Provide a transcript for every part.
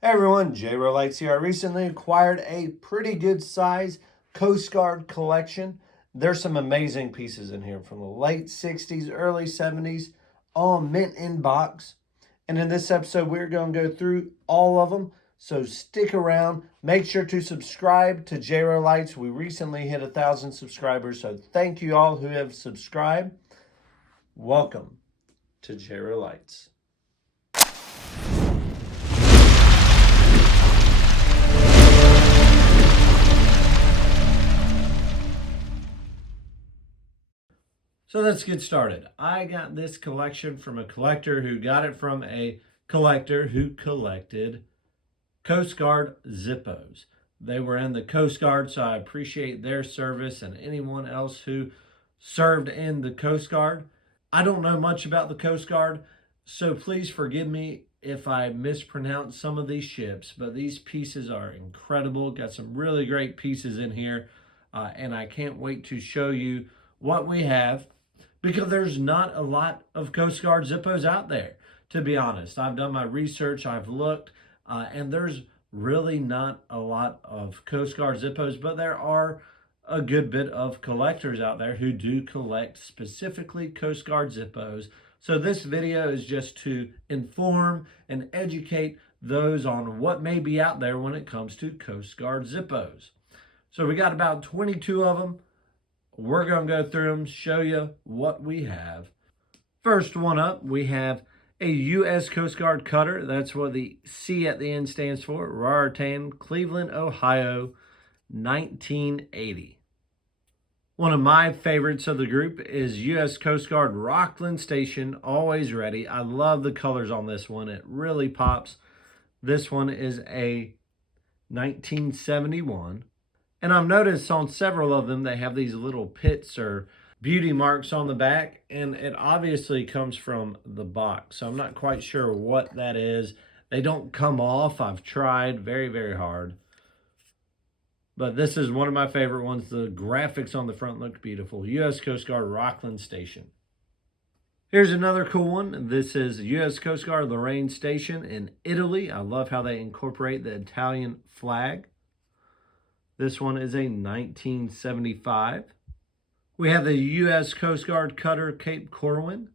Hey everyone, JRO Lights here. I recently acquired a pretty good size Coast Guard collection. There's some amazing pieces in here from the late 60s, early 70s, all mint in box. And in this episode, we're going to go through all of them. So stick around. Make sure to subscribe to JRO Lights. We recently hit 1,000 subscribers, so thank you all who have subscribed. Welcome to JRO Lights. So let's get started. I got this collection from a collector who got it from a collector who collected Coast Guard Zippos. They were in the Coast Guard, so I appreciate their service and anyone else who served in the Coast Guard. I don't know much about the Coast Guard, so please forgive me if I mispronounce some of these ships, but these pieces are incredible. Got some really great pieces in here, and I can't wait to show you what we have, because there's not a lot of Coast Guard Zippos out there, to be honest. I've done my research, I've looked, and there's really not a lot of Coast Guard Zippos, but there are a good bit of collectors out there who do collect specifically Coast Guard Zippos. So this video is just to inform and educate those on what may be out there when it comes to Coast Guard Zippos. So we got about 22 of them. We're going to go through them, show you what we have. First one up, we have a U.S. Coast Guard cutter. That's what the C at the end stands for. Raritan, Cleveland, Ohio, 1980. One of my favorites of the group is U.S. Coast Guard Rockland Station, always ready. I love the colors on this one. It really pops. This one is a 1971. And I've noticed on several of them, they have these little pits or beauty marks on the back, and it obviously comes from the box. So I'm not quite sure what that is. They don't come off. I've tried very, very hard. But this is one of my favorite ones. The graphics on the front look beautiful. U.S. Coast Guard Rockland Station. Here's another cool one. This is U.S. Coast Guard Lorraine Station in Italy. I love how they incorporate the Italian flag. This one is a 1975. We have the U.S. Coast Guard cutter Cape Corwin.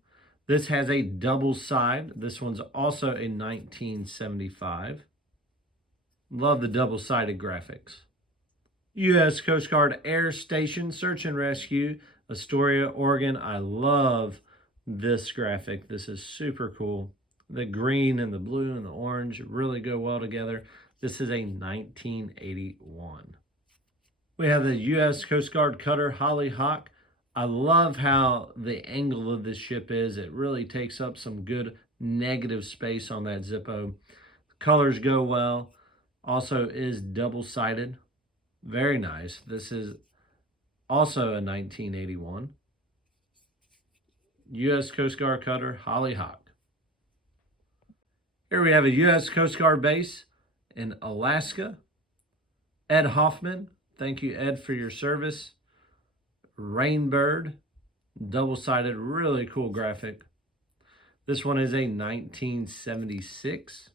This has a double side. This one's also a 1975. Love the double-sided graphics. U.S. Coast Guard Air Station Search and Rescue, Astoria, Oregon. I love this graphic. This is super cool. The green and the blue and the orange really go well together. This is a 1981. We have the U.S. Coast Guard cutter Hollyhock. I love how the angle of this ship is. It really takes up some good negative space on that Zippo. Colors go well. Also is double-sided. Very nice. This is also a 1981. U.S. Coast Guard cutter Hollyhock. Here we have a U.S. Coast Guard base in Alaska. Ed Hoffman. Thank you, Ed, for your service. Rainbird, double-sided, really cool graphic. This one is a 1976.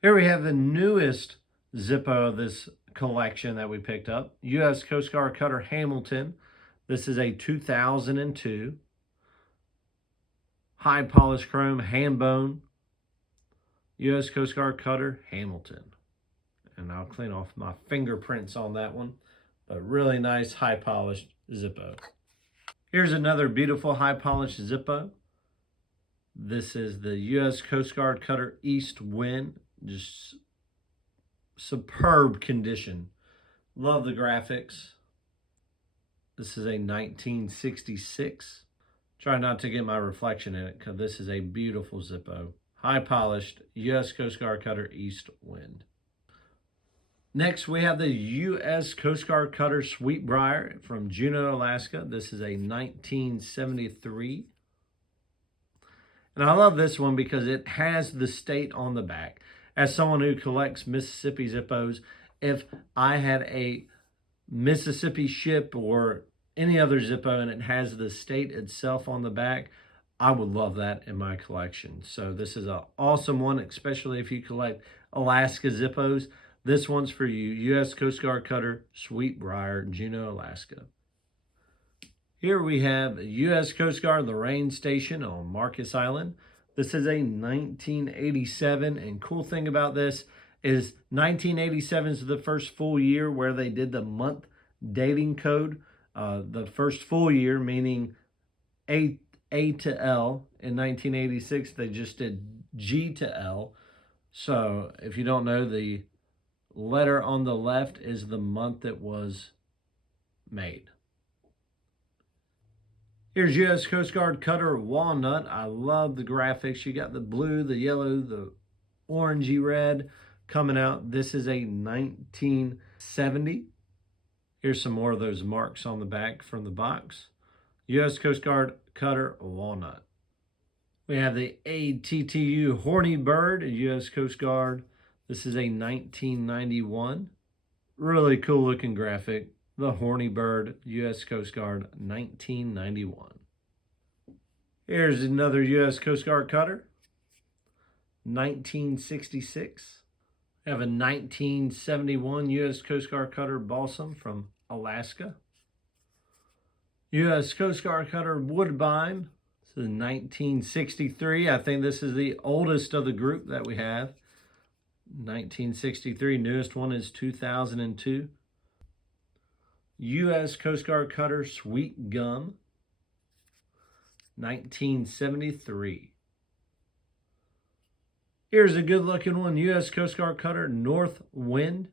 Here we have the newest Zippo of this collection that we picked up. U.S. Coast Guard cutter Hamilton. This is a 2002. High polished chrome, hand bone. U.S. Coast Guard cutter Hamilton. And I'll clean off my fingerprints on that one. But really nice high polished Zippo. Here's another beautiful high polished Zippo. This is the U.S. Coast Guard cutter East Wind. Just superb condition. Love the graphics. This is a 1966. Try not to get my reflection in it because this is a beautiful Zippo. High polished U.S. Coast Guard cutter East Wind. Next, we have the U.S. Coast Guard cutter Sweetbriar from Juneau, Alaska. This is a 1973. And I love this one because it has the state on the back. As someone who collects Mississippi Zippos, if I had a Mississippi ship or any other Zippo and it has the state itself on the back, I would love that in my collection. So this is an awesome one, especially if you collect Alaska Zippos. This one's for you. U.S. Coast Guard Cutter, Sweetbriar, Juneau, Alaska. Here we have U.S. Coast Guard Lorraine Station on Marcus Island. This is a 1987, and cool thing about this is 1987 is the first full year where they did the month dating code. The first full year, meaning A to L. In 1986, they just did G to L. So if you don't know, the letter on the left is the month it was made. Here's U.S. Coast Guard Cutter Walnut. I love the graphics. You got the blue, the yellow, the orangey red coming out. This is a 1970. Here's some more of those marks on the back from the box. U.S. Coast Guard Cutter Walnut. We have the ATTU Horny Bird, U.S. Coast Guard. This is a 1991. Really cool looking graphic. The Horny Bird, U.S. Coast Guard, 1991. Here's another U.S. Coast Guard cutter, 1966. We have a 1971 U.S. Coast Guard cutter Balsam from Alaska. U.S. Coast Guard cutter Woodbine. This is 1963. I think this is the oldest of the group that we have. 1963. Newest one is 2002. U.S. Coast Guard cutter Sweet Gum, 1973. Here's a good looking one, U.S. Coast Guard cutter North Wind.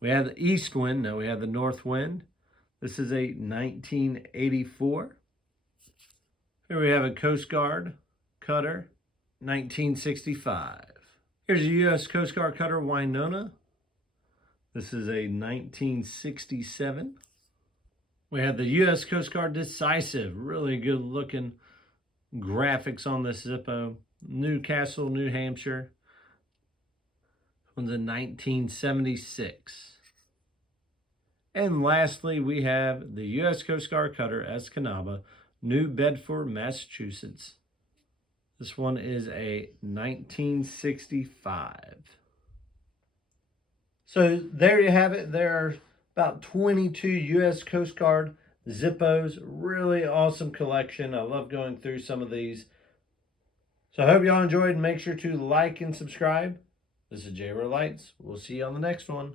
We have the East Wind, now we have the North Wind. This is a 1984. Here we have a Coast Guard cutter, 1965. Here's a U.S. Coast Guard cutter Winona. This is a 1967. We have the U.S. Coast Guard Decisive. Really good looking graphics on this Zippo. Newcastle, New Hampshire. This one's a 1976. And lastly, we have the U.S. Coast Guard cutter Escanaba, New Bedford, Massachusetts. This one is a 1965. So there you have it. There are about 22 U.S. Coast Guard Zippos. Really awesome collection. I love going through some of these. So I hope y'all enjoyed, and make sure to like and subscribe. This is JRO Lights. We'll see you on the next one.